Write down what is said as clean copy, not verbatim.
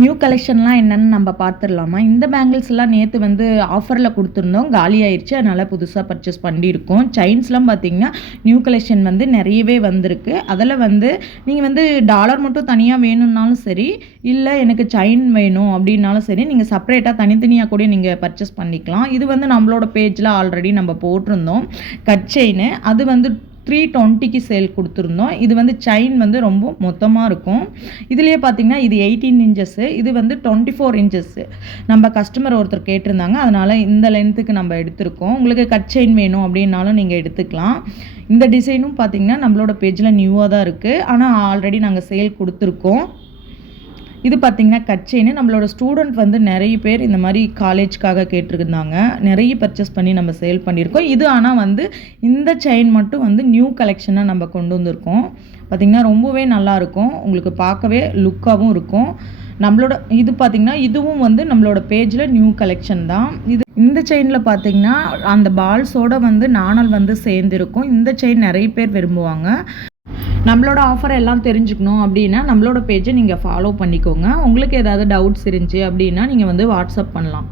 New கலெக்ஷன்லாம் என்னன்னு நம்ம பார்த்துடலாமா? இந்த பேங்கிள்ஸ்லாம் நேற்று வந்து ஆஃபரில் கொடுத்துருந்தோம், காலி ஆயிடுச்சு. அதனால் புதுசாக பர்ச்சேஸ் பண்ணியிருக்கோம். செயின்ஸ்லாம் பார்த்தீங்கன்னா நியூ கலெக்ஷன் வந்து நிறையவே வந்திருக்கு. அதில் வந்து நீங்கள் வந்து டாலர் மட்டும் தனியாக வேணும்னாலும் சரி, இல்லை எனக்கு செயின் வேணும் அப்படின்னாலும் சரி, நீங்கள் செப்பரேட்டாக தனித்தனியாக கூட நீங்கள் பர்ச்சேஸ் பண்ணிக்கலாம். இது வந்து நம்மளோட பேஜில் ஆல்ரெடி நம்ம போட்டிருந்தோம். கட் செயின் அது வந்து 320க்கு சேல் கொடுத்துருந்தோம். இது வந்து செயின் வந்து ரொம்ப மொத்தமாக இருக்கும். இதுலேயே பார்த்தீங்கன்னா இது 18 இன்ச்சஸ்ஸு, இது வந்து 24 இன்ச்சஸ்ஸு. நம்ம கஸ்டமர் ஒருத்தர் கேட்டிருந்தாங்க, அதனால் இந்த லென்த்துக்கு நம்ம எடுத்திருக்கோம். உங்களுக்கு கட் செயின் வேணும் அப்படின்னாலும் நீங்கள் எடுத்துக்கலாம். இந்த டிசைனும் பார்த்தீங்கன்னா நம்மளோட பேஜில் நியூவாக தான் இருக்குது, ஆனால் ஆல்ரெடி நாங்கள் சேல் கொடுத்துருக்கோம். இது பார்த்திங்கன்னா கட் செயின். நம்மளோட ஸ்டூடெண்ட் வந்து நிறைய பேர் இந்த மாதிரி காலேஜ்க்காக கேட்டிருந்தாங்க. நிறைய பர்ச்சேஸ் பண்ணி நம்ம சேல் பண்ணியிருக்கோம். இது ஆனால் வந்து இந்த செயின் மட்டும் வந்து நியூ கலெக்ஷனாக நம்ம கொண்டு வந்திருக்கோம். பார்த்திங்கன்னா ரொம்பவே நல்லாயிருக்கும், உங்களுக்கு பார்க்கவே லுக்காகவும் இருக்கும். நம்மளோட இது பார்த்திங்கன்னா இதுவும் வந்து நம்மளோட பேஜில் நியூ கலெக்ஷன் தான். இந்த செயினில் பார்த்திங்கன்னா அந்த பால்ஸோடு வந்து நாணல் வந்து சேர்ந்துருக்கும். இந்த செயின் நிறைய பேர் விரும்புவாங்க. நம்மளோட ஆஃபர் எல்லாம் தெரிஞ்சுக்கணும் அப்படின்னா நம்மளோட பேஜை நீங்கள் ஃபாலோ பண்ணிக்கோங்க. உங்களுக்கு ஏதாவது டவுட்ஸ் இருந்துச்சு அப்படின்னா நீங்கள் வந்து வாட்ஸ்அப் பண்ணலாம்.